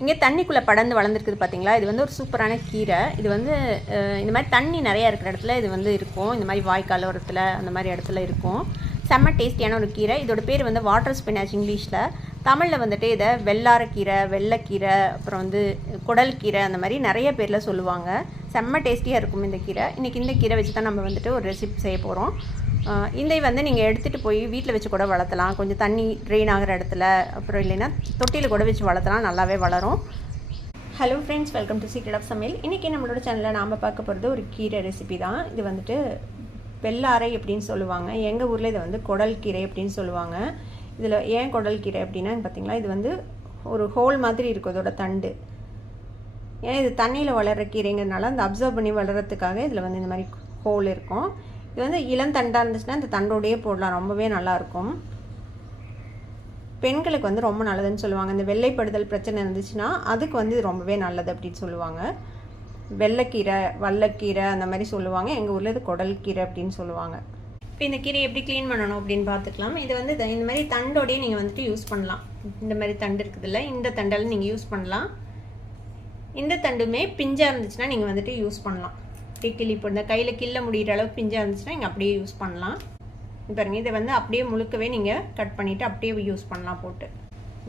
இங்கே தண்ணிக்குள்ளே படர்ந்து வளர்ந்துருக்குது பார்த்தீங்களா, இது வந்து ஒரு சூப்பரான கீரை. இது வந்து இந்த மாதிரி தண்ணி நிறையா இருக்கிற இடத்துல இது வந்து இருக்கும். இந்த மாதிரி வாய்க்கால் ஓரத்தில் அந்த மாதிரி இடத்துல இருக்கும். செம்ம டேஸ்டியான ஒரு கீரை. இதோட பேர் வந்து வாட்டர் ஸ்பினாச் இங்கிலீஷில். தமிழில் வந்துட்டு இதை வெள்ளாரக்கீரை, வெள்ளைக்கீரை, அப்புறம் வந்து குடல் கீரை, அந்த மாதிரி நிறைய பேரில் சொல்லுவாங்க. செம்ம டேஸ்டியாக இருக்கும் இந்த கீரை. இன்றைக்கி இந்த கீரை வச்சு தான் நம்ம வந்துட்டு ஒரு ரெசிபி செய்ய போகிறோம். இதை வந்து நீங்கள் எடுத்துகிட்டு போய் வீட்டில் வச்சு கூட வளர்த்தலாம். கொஞ்சம் தண்ணி ட்ரெயின் ஆகிற இடத்துல, அப்புறம் இல்லைன்னா தொட்டியில் கூட வச்சு வளர்த்தலாம், நல்லாவே வளரும். Hello friends, welcome to secret of சமையல். இன்றைக்கி நம்மளோட சேனலில் நாம் பார்க்க போகிறது ஒரு கீரை ரெசிபி தான். இது வந்துட்டு வெள்ளாரை அப்படின்னு சொல்லுவாங்க. எங்கள் ஊரில் இதை வந்து குடல் கீரை அப்படின்னு சொல்லுவாங்க. இதில் ஏன் குடல் கீரை அப்படின்னா பார்த்தீங்களா, இது வந்து ஒரு ஹோல் மாதிரி இருக்கும் இதோட தண்டு. ஏன் இது தண்ணியில் வளர்கிற கீரைங்கிறதுனால அந்த அப்சர்வ் பண்ணி வளர்கிறதுக்காக இதில் வந்து இந்த மாதிரி ஹோல் இருக்கும். இது வந்து இளந்தண்டாக இருந்துச்சுன்னா இந்த தண்டோடையே போடலாம், ரொம்பவே நல்லாயிருக்கும். பெண்களுக்கு வந்து ரொம்ப நல்லதுன்னு சொல்லுவாங்க. இந்த வெள்ளைப்படுதல் பிரச்சனை இருந்துச்சுன்னா அதுக்கு வந்து இது ரொம்பவே நல்லது அப்படின்னு சொல்லுவாங்க. வெள்ளைக்கீரை, வல்லக்கீரை அந்த மாதிரி சொல்லுவாங்க. எங்கள் ஊரில் இது குடல் கீரை அப்படின்னு சொல்லுவாங்க. இப்போ இந்த கீரை எப்படி க்ளீன் பண்ணணும் அப்படின்னு பார்த்துக்கலாம். இது வந்து இந்த மாதிரி தண்டோடையே நீங்கள் வந்துட்டு யூஸ் பண்ணலாம். இந்த மாதிரி தண்டு இருக்குதுல்ல, இந்த தண்டெல்லாம் நீங்கள் யூஸ் பண்ணலாம். இந்த தண்டுமே பிஞ்சாக இருந்துச்சுன்னா நீங்கள் வந்துட்டு யூஸ் பண்ணலாம். கிள்ளி போட்டு கையில் கிள்ள முடிகிற அளவுக்கு பிஞ்சாக இருந்துச்சுன்னா நீங்கள் அப்படியே யூஸ் பண்ணலாம். பாருங்கள், இதை வந்து அப்படியே முழுக்கவே நீங்கள் கட் பண்ணிவிட்டு அப்படியே யூஸ் பண்ணலாம் போட்டு.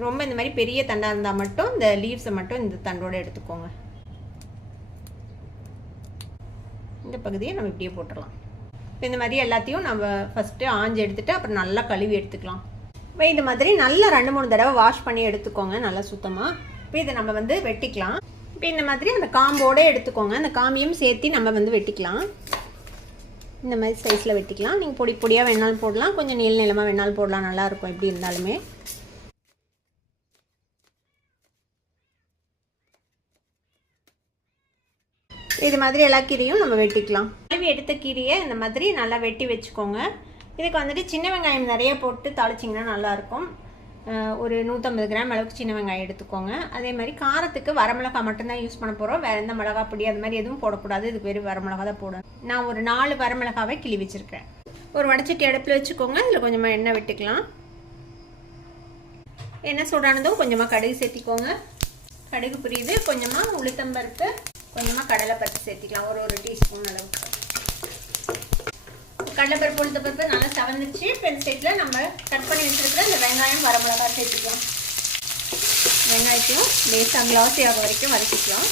ரொம்ப இந்த மாதிரி பெரிய தண்டாக இருந்தால் மட்டும் இந்த லீவ்ஸை மட்டும் இந்த தண்டோடு எடுத்துக்கோங்க. இந்த பகுதியை நம்ம இப்படியே போட்டுடலாம். இப்போ இந்த மாதிரி எல்லாத்தையும் நம்ம ஃபஸ்ட்டு ஆஞ்சு எடுத்துகிட்டு அப்புறம் நல்லா கழுவி எடுத்துக்கலாம். இப்போ இந்த மாதிரி நல்லா 2-3 தடவை வாஷ் பண்ணி எடுத்துக்கோங்க, நல்லா சுத்தமாக. இப்போ இதை நம்ம வந்து வெட்டிக்கலாம். இப்போ இந்த மாதிரி அந்த காம்போடு எடுத்துக்கோங்க. அந்த காம்பியும் சேர்த்து நம்ம வந்து வெட்டிக்கலாம். இந்த மாதிரி சைஸில் வெட்டிக்கலாம். நீங்கள் பொடி பொடியாக வேணாலும் போடலாம், கொஞ்சம் நீளமாக வேணாலும் போடலாம், நல்லாயிருக்கும் எப்படி இருந்தாலுமே. இது மாதிரி எல்லா கீரையும் நம்ம வெட்டிக்கலாம். கழுவி எடுத்த கீரையை இந்த மாதிரி நல்லா வெட்டி வச்சுக்கோங்க. இதுக்கு வந்துட்டு சின்ன வெங்காயம் நிறைய போட்டு தாளிச்சிங்கன்னா நல்லாயிருக்கும். ஒரு 150 கிராம் அளவுக்கு சின்ன வெங்காயம் எடுத்துக்கோங்க. அதே மாதிரி காரத்துக்கு வரமிளகா மட்டும்தான் யூஸ் பண்ண போகிறோம். வேறு எந்த மிளகா பொடி அது மாதிரி எதுவும் போடக்கூடாது. இதுக்கு வெறும் வரமிளகா தான் போடணும். நான் ஒரு 4 வரமிளகாவை கிளி வச்சுருக்கேன். ஒரு வடச்சட்டி அடுப்பில் வச்சுக்கோங்க. இதில் கொஞ்சமாக எண்ணெய் விட்டுக்கலாம். எண்ணெய் சூடானதும் கொஞ்சமாக கடுகு சேர்த்திக்கோங்க. கடுகு புரியுது. கொஞ்சமாக உளுத்தம்பருப்பு, கொஞ்சமாக கடலைப்பருப்பு சேர்த்திக்கலாம். ஒரு டீஸ்பூன் அளவுக்கு கடலைப்பருப்பு, உளுத்தப்பருப்பு நல்லா சவந்துச்சு. இப்போ இந்த சைடில் நம்ம கட் பண்ணி வச்சுருக்கிற இந்த வெங்காயம், வரமிளகாய் சேர்த்துக்கலாம். வெங்காயத்தையும் லேசாக கிளாஸி ஆக வரைக்கும் வதக்கிக்கலாம்.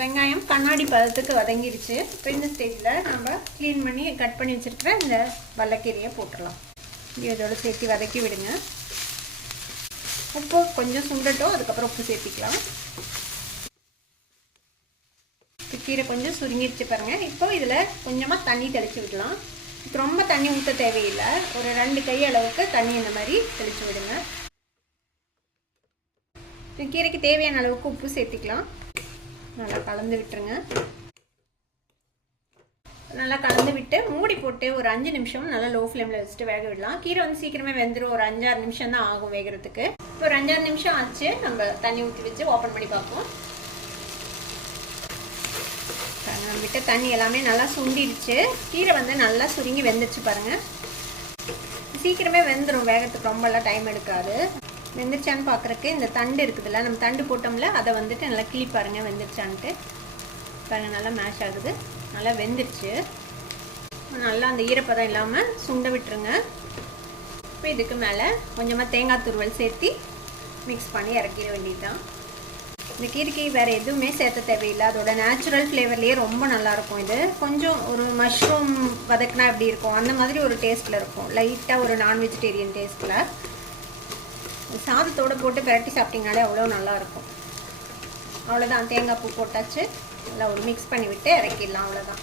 வெங்காயம் கண்ணாடி பதத்துக்கு வதங்கிருச்சு. இப்போ இந்த ஸ்டேஜில் நம்ம க்ளீன் பண்ணி கட் பண்ணி வச்சுருக்கிற இந்த வல்லக்கீரையை போட்டுடலாம். இதோட சேர்த்து வதக்கி விடுங்க. உப்பு கொஞ்சம் சுண்டட்டும், அதுக்கப்புறம் உப்பு சேர்த்திக்கலாம். கீரை கொஞ்சம் சுருங்கிடுச்சு பாருங்கள். இப்போ இதில் கொஞ்சமாக தண்ணி தெளித்து விடலாம். இப்போ ரொம்ப தண்ணி ஊற்ற தேவையில்லை. ஒரு 2 கை அளவுக்கு தண்ணி இந்த மாதிரி தெளித்து விடுங்க. கீரைக்கு தேவையான அளவுக்கு உப்பு சேர்த்திக்கலாம். நல்லா கலந்து விட்டுருங்க. நல்லா கலந்து விட்டு மூடி போட்டு ஒரு 5 நிமிஷம் நல்லா லோ ஃப்ளேமில் வச்சுட்டு வேக விடலாம். கீரை வந்து சீக்கிரமே வெந்துடும். ஒரு 5-6 நிமிஷம் தான் ஆகும் வேகிறதுக்கு. இப்போ ஒரு 5-6 நிமிஷம் ஆச்சு. நம்ம தண்ணி ஊற்றி வச்சு ஓப்பன் பண்ணி பார்ப்போம். விட்ட தண்ணி எல்லாமே நல்லா சுண்டிடுச்சு. கீரை வந்து நல்லா சுருங்கி வெந்துருச்சு பாருங்கள். சீக்கிரமே வெந்துடும், வேகத்துக்கு ரொம்பலாம் டைம் எடுக்காது. வெந்துருச்சான்னு பார்க்குறக்கு இந்த தண்டு இருக்குதுல்ல, நம்ம தண்டு போட்டோம்ல, அதை வந்துட்டு நல்லா கிளி பாருங்கள் வெந்துருச்சான்ட்டு. பாருங்கள் நல்லா மேஷ் ஆகுது, நல்லா வெந்துருச்சு. நல்லா அந்த ஈரப்பதம் இல்லாமல் சுண்ட விட்டுருங்க. இப்போ இதுக்கு மேலே கொஞ்சமாக தேங்காய் துருவல் சேர்த்து மிக்ஸ் பண்ணி இறக்கிட வேண்டியது தான். இந்த கீரைக்கு வேறு எதுவுமே சேர்த்த தேவையில்லை. அதோட நேச்சுரல் ஃப்ளேவர்லேயே ரொம்ப நல்லாயிருக்கும். இது கொஞ்சம் ஒரு மஷ்ரூம் வதக்கினா எப்படி இருக்கும் அந்த மாதிரி ஒரு டேஸ்ட்டில் இருக்கும். லைட்டாக ஒரு நான் வெஜிடேரியன் டேஸ்ட்டில் சாதத்தோடு போட்டு பிரட்டி சாப்பிட்டிங்கனாலே அவ்வளோ நல்லாயிருக்கும். அவ்வளோதான், தேங்காய் பூ போட்டாச்சு. நல்லா ஒரு மிக்ஸ் பண்ணி விட்டு இறக்கிடலாம். அவ்வளோதான்.